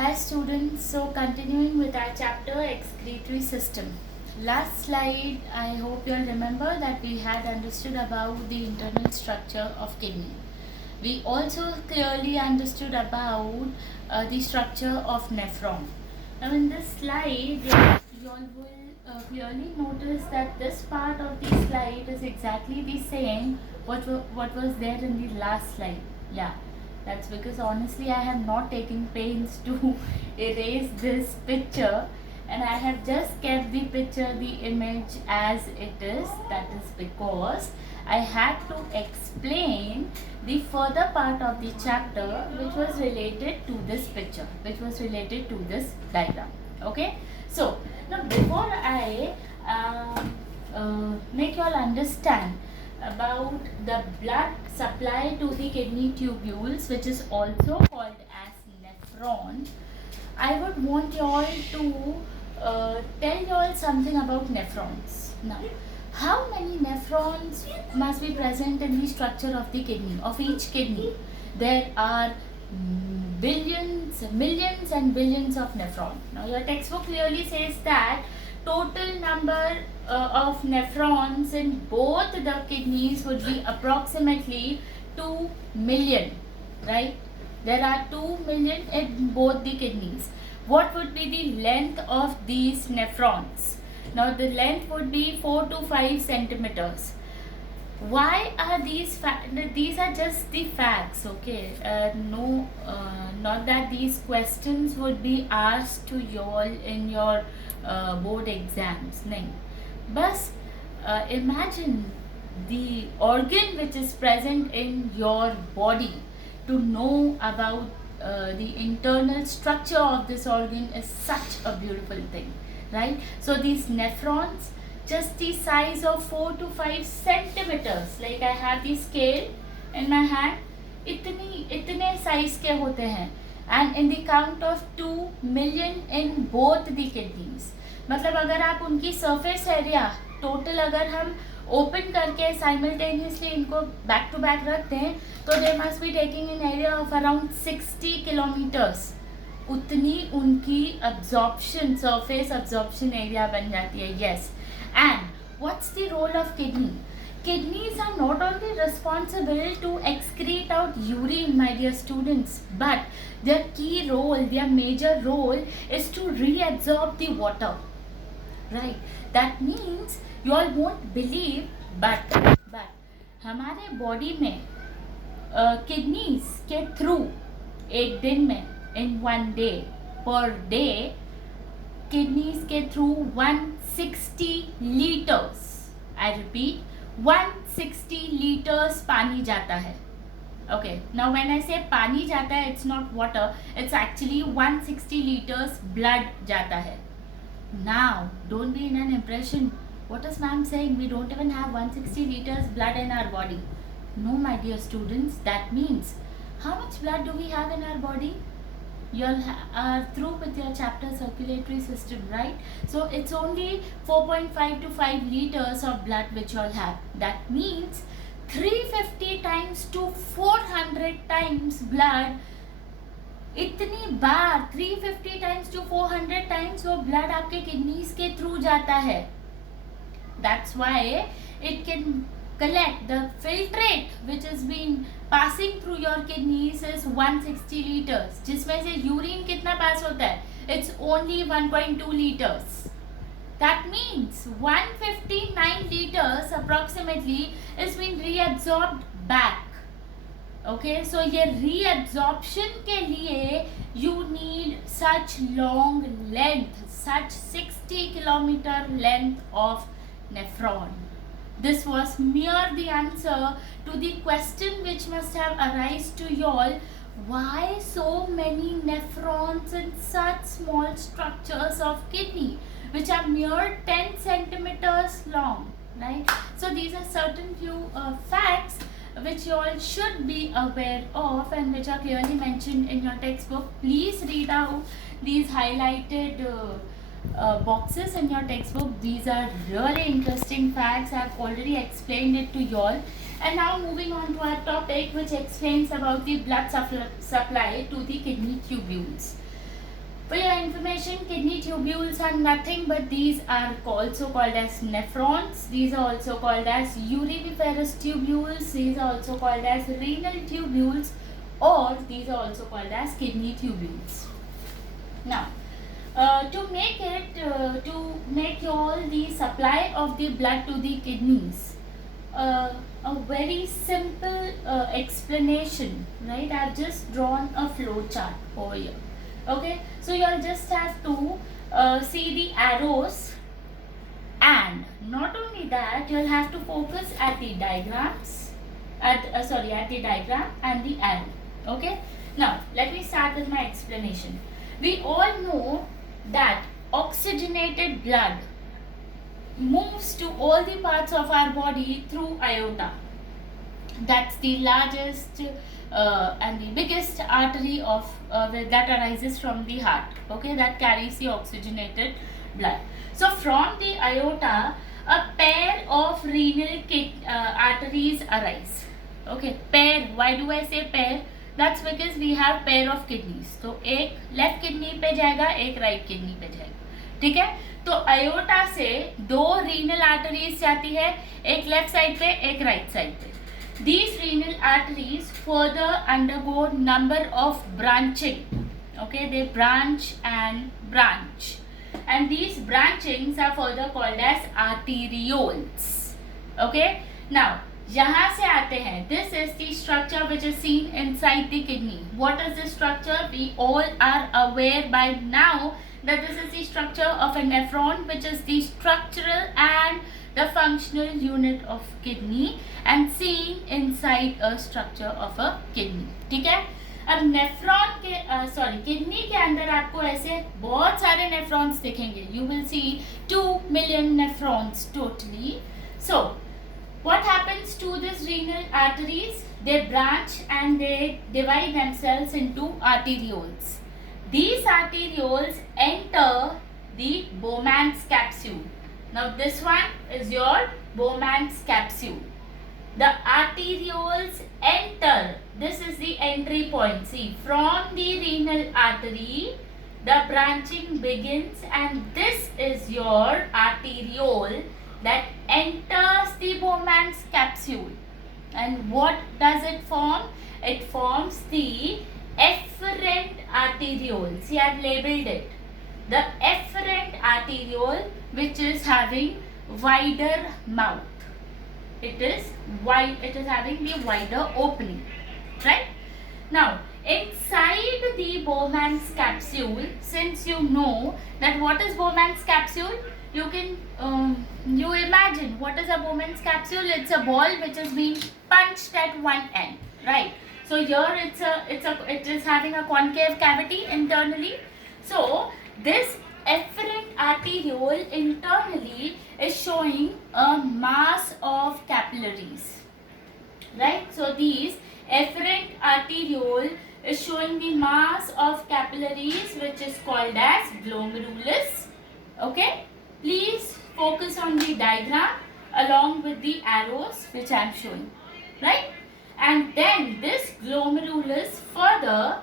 Hi students, so continuing with our chapter excretory system. Last slide, I hope you all remember that we had understood about the internal structure of kidney. We also clearly understood about the structure of nephron. Now in this slide, you all will clearly notice that this part of the slide is exactly the same what was there in the last slide. Yeah, that's because honestly I have not taken pains to erase this picture, and I have just kept the picture, the image as it is. That is because I had to explain the further part of the chapter which was related to this picture, which was related to this diagram. Okay, so now before I make you all understand about the blood supply to the kidney tubules, which is also called as nephron, I would want you all to tell you all something about nephrons. Now, how many nephrons must be present in the structure of the kidney, of each kidney? There are billions, millions and billions of nephrons. Now, your textbook clearly says that total number of nephrons in both the kidneys would be approximately 2 million, right? There are 2 million in both the kidneys. What would be the length of these nephrons? Now the length would be 4 to 5 centimeters. Why are these these are just the facts, okay? Not that these questions would be asked to you all in your board exams. नहीं, बस imagine the organ which is present in your body. To know about the internal structure of this organ is such a beautiful thing, right? So these nephrons, just the size of 4 to 5 centimeters, like I have the scale in my hand, इतने size के होते हैं, and in the count of 2 million in both the kidneys. मतलब अगर आप उनकी surface area total अगर हम ओपन करके साइमल्टेनियसली इनको बैक टू बैक रखते हैं तो they must be taking in area of around 60 kilometres. उतनी उनकी अब्जॉर्प्शन, सरफेस अब्जॉर्प्शन एरिया बन जाती है. Yes, and what's the role of kidney? Kidneys are not only responsible to excrete out urine, my dear students, but their key role, their major role is to reabsorb the water, right? That means you all won't believe, but हमारे body में kidneys के through एक दिन में, in one day, per day, kidneys के through 160 litres, I repeat 160 litres पानी जाता है. Okay, now when I say पानी जाता है, it's not water, it's actually 160 liters blood जाता है. Now, don't be in an impression, what is ma'am saying? We don't even have 160 liters blood in our body. No, my dear students, that means how much blood do we have in our body? You all are through with your chapter circulatory system, right? So it's only 4.5 to 5 liters of blood which you all have. That means 350 times to 400 times blood. इतनी बार 350 times to 400 times वो blood आपके kidneys के through जाता है. That's why it can collect the filtrate which has been passing through your kidneys is 160 liters, जिसमें से urine कितना पास होता है? It's only 1.2 liters. That means 159 liters approximately is being reabsorbed back. Okay, so ये reabsorption के लिए you need such long length, such 60 kilometer length of nephron. This was mere the answer to the question which must have arisen to you all. Why so many nephrons in such small structures of kidney, which are mere 10 centimeters long, right? So these are certain few facts which you all should be aware of and which are clearly mentioned in your textbook. Please read out these highlighted boxes in your textbook. These are really interesting facts. I have already explained it to you all. And now moving on to our topic which explains about the blood supply to the kidney tubules. For your information, kidney tubules are nothing but these are also called as nephrons. These are also called as uriniferous tubules. These are also called as renal tubules, or these are also called as kidney tubules. Now, to make all the supply of the blood to the kidneys, a very simple explanation, right? I've just drawn a flow chart over here. Okay, so you'll just have to see the arrows, and not only that, you'll have to focus at the diagrams, at the diagram and the arrow. Okay, now let me start with my explanation. We all know that oxygenated blood moves to all the parts of our body through aorta. That's the largest and the biggest artery of that arises from the heart. Okay, that carries the oxygenated blood. So from the aorta, a pair of renal arteries arise. Okay, pair. Why do I say pair? That's because we have pair of kidneys. तो एक left kidney पे जाएगा, एक right kidney पे जाएगा. ठीक है, तो अयोटा से दो रीनल आर्टरीज जाती है, एक लेफ्ट साइड पे, एक राइट साइड पे. These renal arteries further undergo number of branching. Okay, they branch and branch, and these branchings are further called as arterioles. Okay, now यहाँ से आते हैं. This is the structure which is seen inside the kidney. What is this structure? We all are aware by now that this is the structure of a nephron, which is the structural and the functional unit of kidney and seen inside a structure of a kidney. ठीक है, अब nephron के kidney के अंदर आपको ऐसे बहुत सारे नेफ्रॉन्स दिखेंगे. You will see 2 million nephrons totally. So what happens to these renal arteries? They branch and they divide themselves into arterioles. These arterioles enter the Bowman's capsule. Now this one is your Bowman's capsule. The arterioles enter. This is the entry point. See, from the renal artery, the branching begins, and this is your arteriole that enters the Bowman's capsule. And what does it form? It forms the efferent arteriole. See, I have labeled it. The efferent arteriole, which is having wider mouth. It is wide. It is having the wider opening, right? Now, inside the Bowman's capsule, since you know that what is Bowman's capsule, you can you imagine what is a Bowman's capsule. It's a ball which is being punched at one end, right? So here it is having a concave cavity internally. So this efferent arteriole internally is showing a mass of capillaries, right? So these efferent arteriole is showing the mass of capillaries, which is called as glomerulus. Okay, please focus on the diagram along with the arrows which I am showing, right? And then this glomerulus further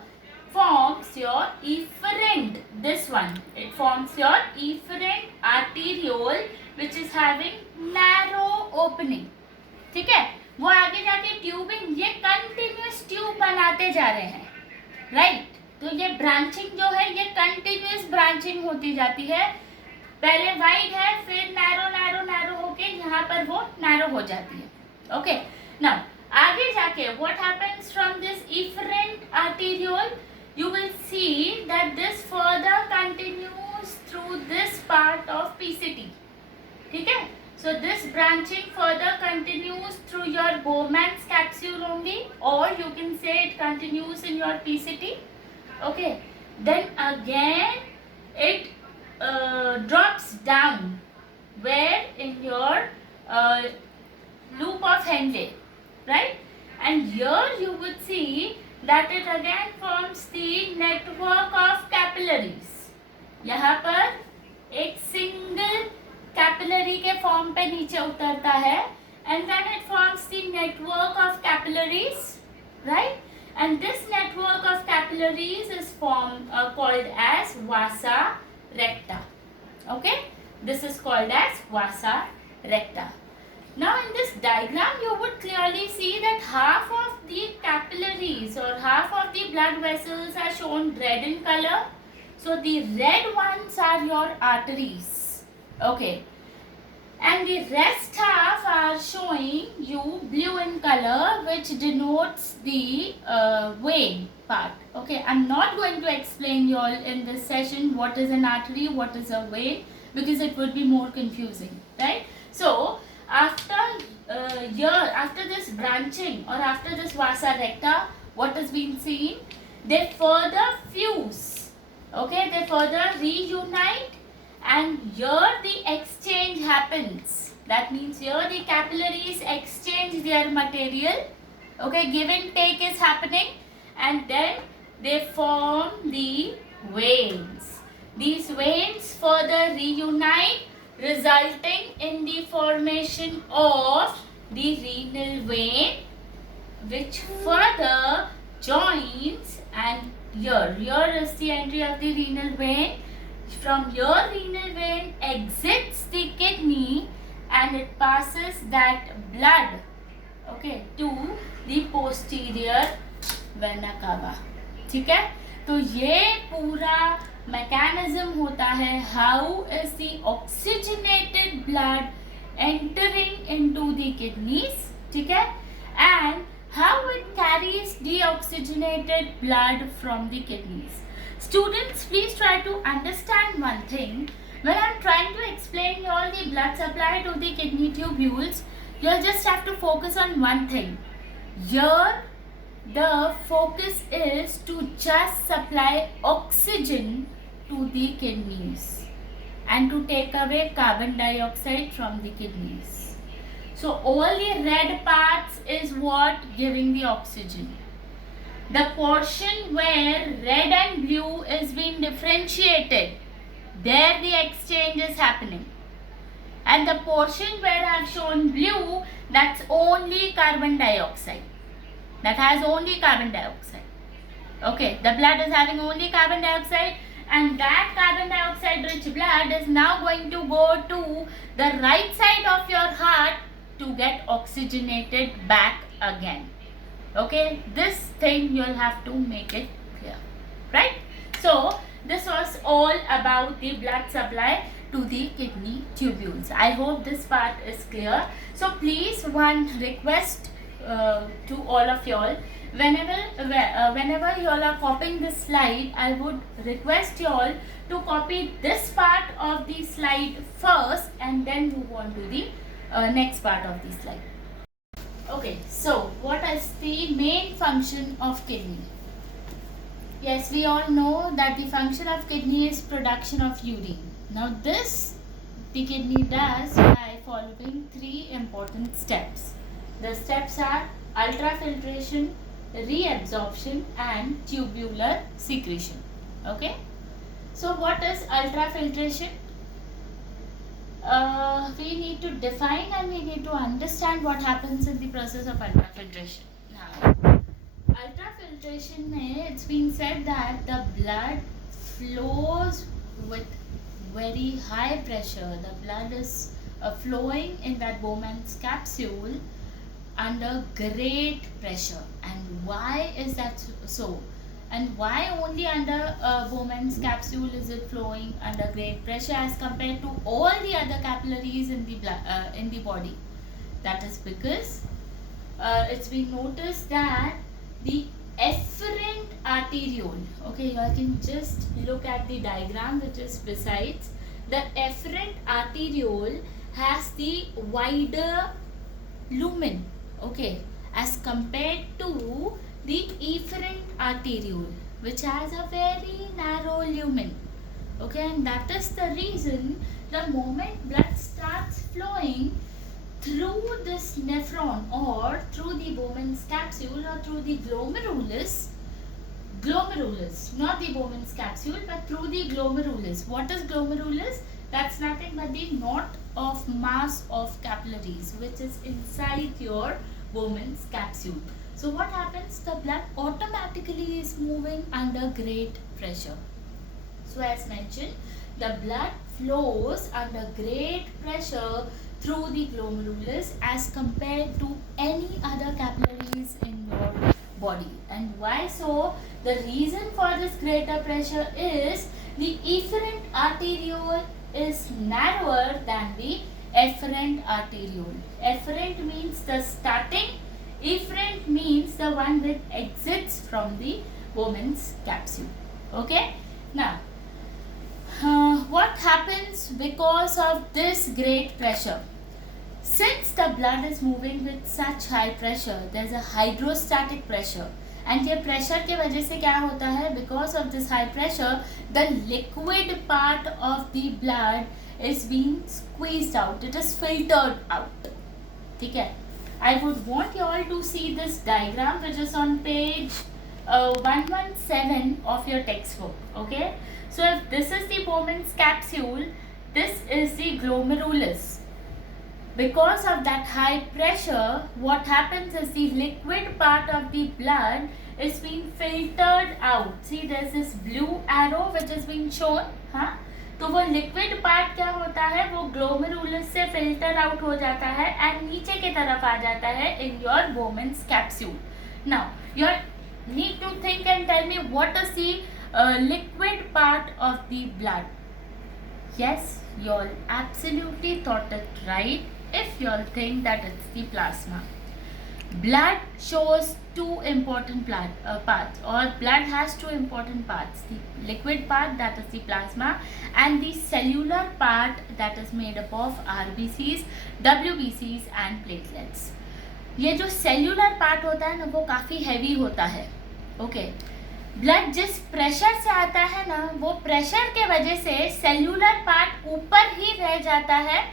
forms your efferent, this one, it forms your efferent arteriole, which is having narrow opening. ठीक है, वो आगे जाके tubing, ये continuous tube बनाते जा रहे हैं, राइट? तो ये ब्रांचिंग जो है, ये कंटिन्यूस ब्रांचिंग होती जाती है. पहले वाइड है, फिर नैरो नैरो नैरो होके यहाँ पर वो नैरो हो जाती है. ओके, नाउ आगे जाके what happens from this efferent arteriole? You will see that this further continues through this part of PCT. ठीक है? So this branching further continues through your Bowman's capsule only, or you can say it continues in your PCT. Okay. Then again it drops down where in your loop of Henle, right? And here you would see that it again forms the network of capillaries. यहाँ पर एक single capillary के form पे नीचे उतरता है, and then it forms the network of capillaries, right? and this network of capillaries is called as vasa recta. Okay, this is called as vasa recta. Now in this diagram you would clearly see that half of the capillaries or half of the blood vessels are shown red in color. So the red ones are your arteries. Okay. And the rest half are showing you blue in color, which denotes the vein part. Okay, I'm not going to explain you all in this session what is an artery, what is a vein, because it would be more confusing, right? So after this branching or after this vasa recta, what has been seen? They further fuse. Okay, they further reunite, and here the exchange happens. That means here the capillaries exchange their material. Okay, give and take is happening, and then they form the veins. These veins further reunite, resulting in the formation of the renal vein, which further joins, and here is the entry of the renal vein. From your renal vein exits the kidney and it passes that blood, okay, to the posterior vena cava. ठीक है, तो ये पूरा mechanism होता है. How is the oxygenated blood entering into the kidneys? ठीक है, and how it carries deoxygenated blood from the kidneys. Students, please try to understand one thing. When I am trying to explain you all the blood supply to the kidney tubules, you will just have to focus on one thing. Here, the focus is to just supply oxygen to the kidneys and to take away carbon dioxide from the kidneys. So, all the red parts is what giving the oxygen. The portion where red and blue is being differentiated, there the exchange is happening. And the portion where I have shown blue, that's only carbon dioxide. That has only carbon dioxide. Okay, the blood is having only carbon dioxide, and that carbon dioxide rich blood is now going to go to the right side of your heart to get oxygenated back again. Okay, this thing you'll have to make it clear, right? So this was all about the blood supply to the kidney tubules. I hope this part is clear. So please, one request to all of y'all, whenever y'all are copying this slide, I would request y'all to copy this part of the slide first and then move on to the next part of the slide. Okay, so what is the main function of kidney? Yes, we all know that the function of kidney is production of urine. Now this the kidney does by following three important steps. The steps are ultrafiltration, reabsorption and tubular secretion. Okay, so what is ultrafiltration? We need to define and we need to understand what happens in the process of ultrafiltration. Now, ultrafiltration, it's been said that the blood flows with very high pressure. The blood is flowing in that Bowman's capsule under great pressure. And why is that so? And why only under Bowman's capsule is it flowing under great pressure as compared to all the other capillaries in the in the body? That is because it's been noticed that the efferent arteriole, okay, you can just look at the diagram which is besides. The efferent arteriole has the wider lumen, okay, as compared to the efferent arteriole, which has a very narrow lumen. Okay, and that is the reason the moment blood starts flowing through this nephron or through the Bowman's capsule or through the glomerulus, not the Bowman's capsule, but through the glomerulus. What is glomerulus? That's nothing but the knot of mass of capillaries which is inside your Bowman's capsule. So what happens? The blood automatically is moving under great pressure. So as mentioned, the blood flows under great pressure through the glomerulus as compared to any other capillaries in your body. And why so? The reason for this greater pressure is the efferent arteriole is narrower than the efferent arteriole. Efferent means the starting, efferent means the one that exits from the Bowman's capsule. Okay? Now, what happens because of this great pressure? Since the blood is moving with such high pressure, there is a hydrostatic pressure. And ये pressure के वजह से क्या होता है? Because of this high pressure, the liquid part of the blood is being squeezed out. It is filtered out. ठीक है? I would want you all to see this diagram which is on page 117 of your textbook. Okay? So if this is the Bowman's capsule, this is the glomerulus. Because of that high pressure, what happens is the liquid part of the blood is being filtered out. See, there's this blue arrow which is being shown. हाँ, तो वो liquid part क्या होता है? वो glomerulus से filter out हो जाता है and नीचे की तरफ आ जाता है in your Bowman's capsule. Now, you need to think and tell me what is the liquid part of the blood. Yes, you all absolutely thought it right if you all think that it's the plasma. Blood shows two important parts, or blood has two important parts: the liquid part, that is the plasma, and the cellular part, that is made up of RBCs, WBCs and platelets. ये जो cellular part होता है ना, वो काफ़ी heavy होता है. Okay. Blood जिस प्रेशर से आता है ना, वो प्रेशर के वजह से सेल्यूलर पार्ट ऊपर ही रह जाता है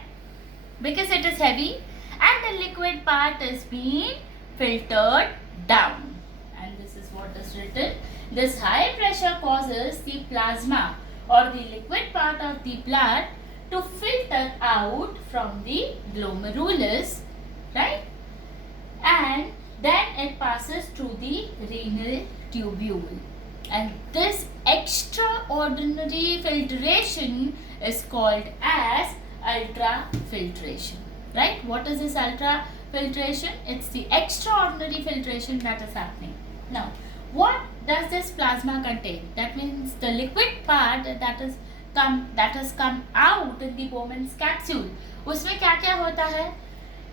because it is heavy, and the liquid part is being filtered down. And this is what is written. This high pressure causes the plasma or the liquid part of the blood to filter out from the glomerulus, right? And then it passes through the renal tubule. And this extraordinary filtration is called as ultrafiltration. Right? What is this ultrafiltration? It's the extraordinary filtration that is happening. Now, what does this plasma contain? That means the liquid part that has come out in the Bowman's capsule. उसमें क्या क्या होता है?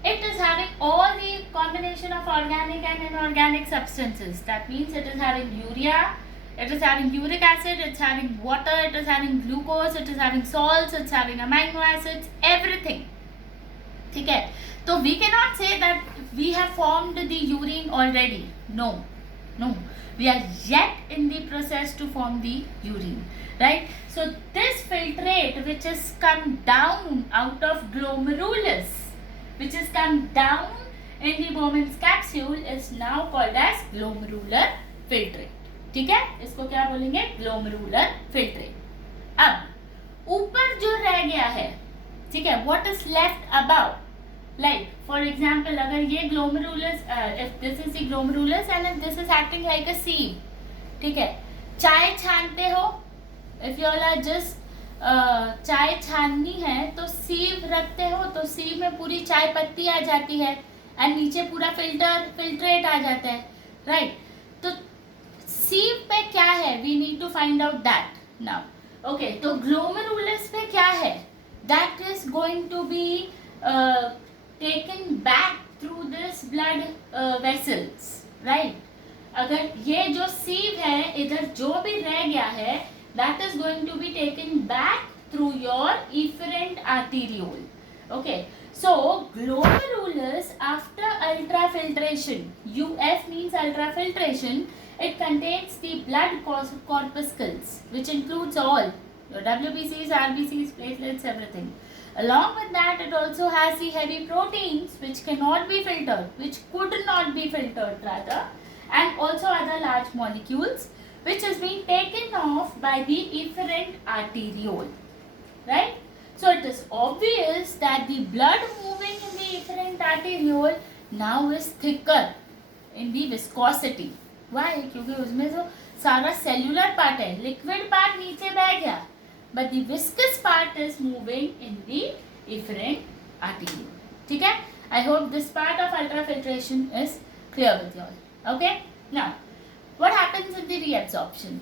It is having all the combination of organic and inorganic substances. That means it is having urea, it is having uric acid, it's having water, it is having glucose, it is having salts, it's having amino acids, everything. ठीक है? So we cannot say that we have formed the urine already. No. We are yet in the process to form the urine. Right? So this filtrate which has come down out of glomerulus, which has come down in the Bowman's capsule, is now called as glomerular filtrate. ठीक है? इसको क्या बोलेंगे? Glomerular filtrate. अब ऊपर जो रह गया है, ठीक है, what is left above? Like for example, अगर ये glomerulus, if this is the glomerulus and if this is acting like a sieve, ठीक है, चाय छानते हो, if you all are just चाय छाननी है तो सीव रखते हो, तो सीव में पूरी चाय पत्ती आ जाती है और नीचे पूरा फिल्ट्रेट आ जाता है, राइट? तो सीव पे क्या है? We need to find out that now. Okay, तो ग्लोमेरुलस पे क्या है? That is going to be taken back through this blood vessels, right? अगर ये जो सीव है, इधर जो भी रह गया है, that is going to be taken back through your efferent arteriole. Okay, so glomerulus, after ultrafiltration, UF means ultrafiltration, it contains the blood corpuscles, which includes all your WBCs, RBCs, platelets, everything. Along with that, it also has the heavy proteins which cannot be filtered, which could not be filtered rather, and also other large molecules which is being taken off by the efferent arteriole, right? So it is obvious that the blood moving in the efferent arteriole now is thicker. in the viscosity. Why? क्योंकि उसमें जो सारा cellular part है, liquid part नीचे बह गया, but the viscous part is moving in the efferent artery. ठीक है? I hope this part of ultrafiltration is clear with you all. Okay? Now, what happens in the reabsorption?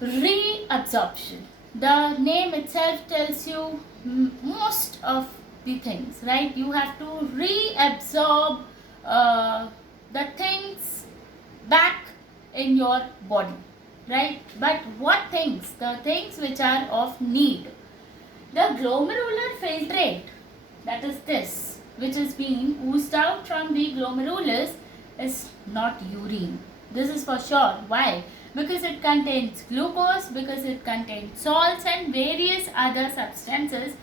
Reabsorption. The name itself tells you most of the things, right? You have to reabsorb the things back in your body, right? But what things? The things which are of need. The glomerular filtrate, that is this, which is being oozed out from the glomerulus, is not urine. This is for sure. Why? Because it contains glucose, because it contains salts and various other substances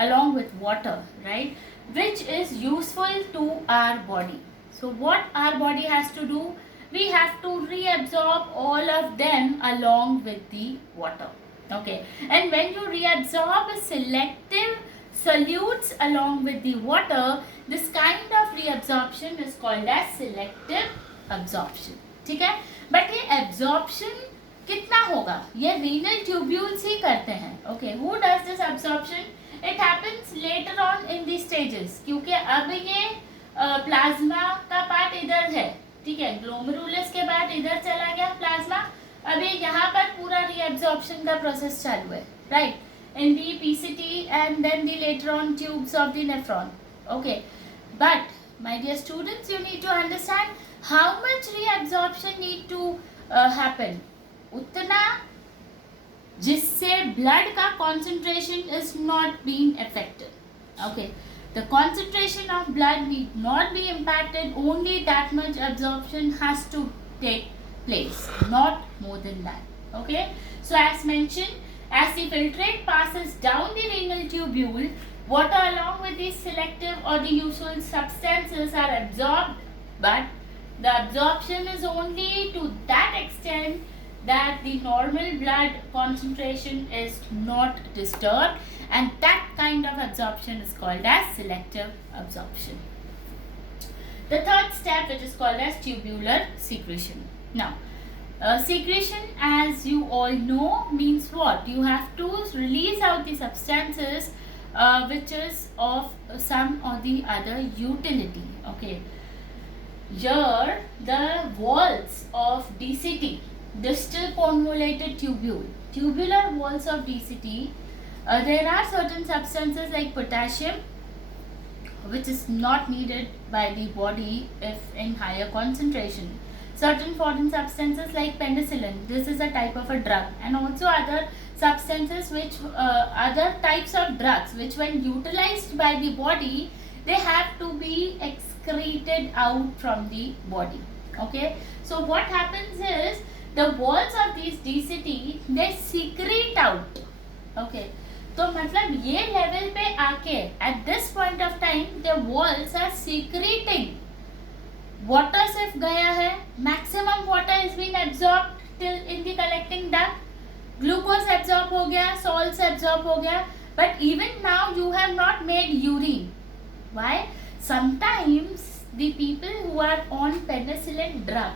along with water, right, which is useful to our body. So what our body has to do? We have to reabsorb all of them along with the water. Okay, and when you reabsorb selective solutes along with the water, this kind of reabsorption is called as selective absorption. ठीक है, but ये absorption कितना होगा, ये renal tubules ही करते हैं. Okay, who does this absorption? It happens later on in the stages, क्योंकि अब ये प्लाज्मा का पार्ट इधर है. ठीक है, ग्लोमेरुलस के बाद इधर चला गया प्लाज्मा, अभी यहाँ पर पूरा रीएब्जॉर्प्शन का प्रोसेस चालू है, right, in the PCT and then the later on tubes of the nephron. Okay, but my dear students, you need to understand how much reabsorption need to happen. उतना जिससे blood का concentration is not being affected. Okay, the concentration of blood need not be impacted, only that much absorption has to take place, not more than that. Okay, so as mentioned, as the filtrate passes down the renal tubule, water along with the selective or the useful substances are absorbed, but the absorption is only to that extent that the normal blood concentration is not disturbed, and that kind of absorption is called as selective absorption. The third step, which is called as tubular secretion. Now, secretion, as you all know, means what? You have to release out the substances which is of some or the other utility. Okay, here the walls of DCT, distal convoluted tubule, tubular walls of DCT, there are certain substances like potassium which is not needed by the body if in higher concentration. Certain foreign substances like penicillin, this is a type of a drug, and also other substances which other types of drugs which when utilized by the body, they have to be excreted out from the body. Okay, so what happens is the walls of these DCT, they secrete out. Okay, तो मतलब ये level पे आके at this point of time the walls are secreting. Water सिर्फ गया है, maximum water is being absorbed till in the collecting duct, glucose absorb हो गया, salts absorb हो गया, but even now you have not made urine. Why? Sometimes the people who are on penicillin drug,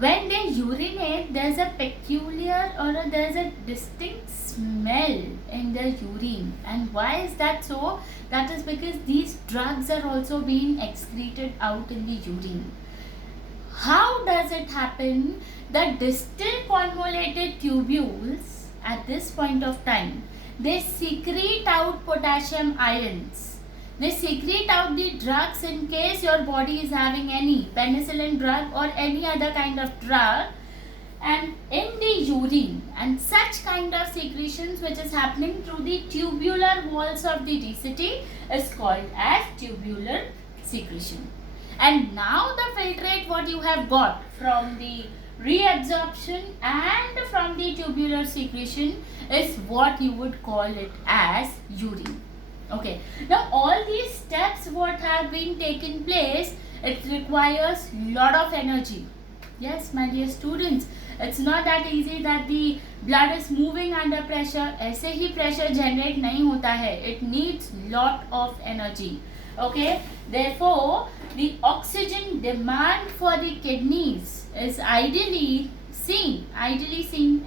when they urinate, there's a peculiar or there's a distinct smell in their urine. And why is that so? That is because these drugs are also being excreted out in the urine. How does it happen? The distal convoluted tubules at this point of time, they secrete out potassium ions. They secrete out the drugs in case your body is having any penicillin drug or any other kind of drug, and in the urine, and such kind of secretions which is happening through the tubular walls of the DCT is called as tubular secretion. And now the filtrate what you have got from the reabsorption and from the tubular secretion is what you would call it as urine. Okay, now all these steps what have been taken place, it requires lot of energy. Yes, my dear students, it's not that easy that the blood is moving under pressure. ऐसे ही pressure generate नहीं होता है. It needs lot of energy. Okay, therefore the oxygen demand for the kidneys is ideally seen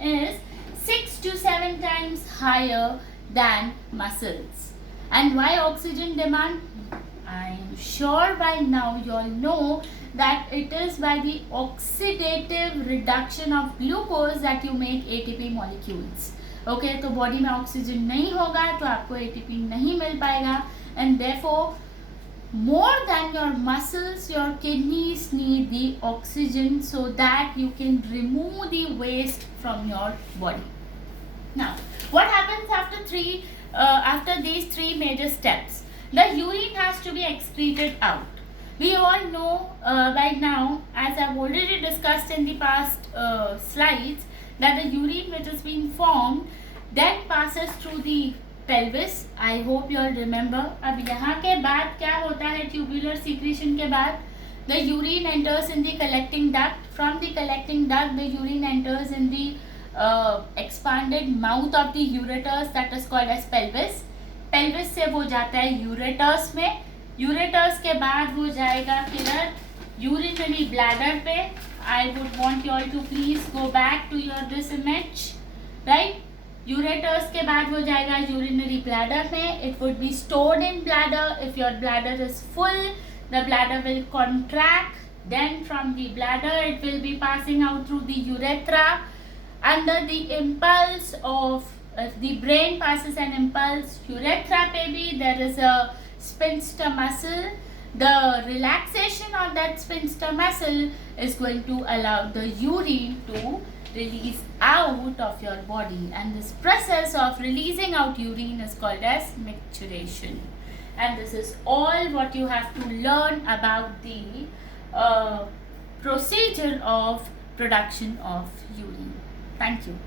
is 6 to 7 times higher than muscles. And why oxygen demand? I am sure by now you all know that it is by the oxidative reduction of glucose that you make ATP molecules. Okay, तो body में oxygen नहीं होगा तो आपको ATP नहीं मिल पाएगा, and therefore more than your muscles, your kidneys need the oxygen so that you can remove the waste from your body. Now, what happens after these three major steps? The urine has to be excreted out. We all know by now, as I've already discussed in the past slides, that the urine which is being formed then passes through the pelvis. I hope you all remember. अब यहाँ के बाद क्या होता है tubular secretion के बाद? The urine enters in the collecting duct. From the collecting duct, the urine enters in the expanded mouth of the ureters, that is called as pelvis. Pelvis से वो जाता है ureters में. Ureters के बाद वो जाएगा किधर? Urinary bladder पे. I would want you all to please go back to your this image, right? Ureters के बाद वो जाएगा urinary bladder में. It would be stored in bladder. If your bladder is full, the bladder will contract. Then from the bladder, it will be passing out through the urethra. Under the impulse of the brain passes an impulse, urethra पे भी there is a sphincter muscle. The relaxation of that sphincter muscle is going to allow the urine to release out of your body, and this process of releasing out urine is called as micturition. And this is all what you have to learn about the procedure of production of urine. Thank you.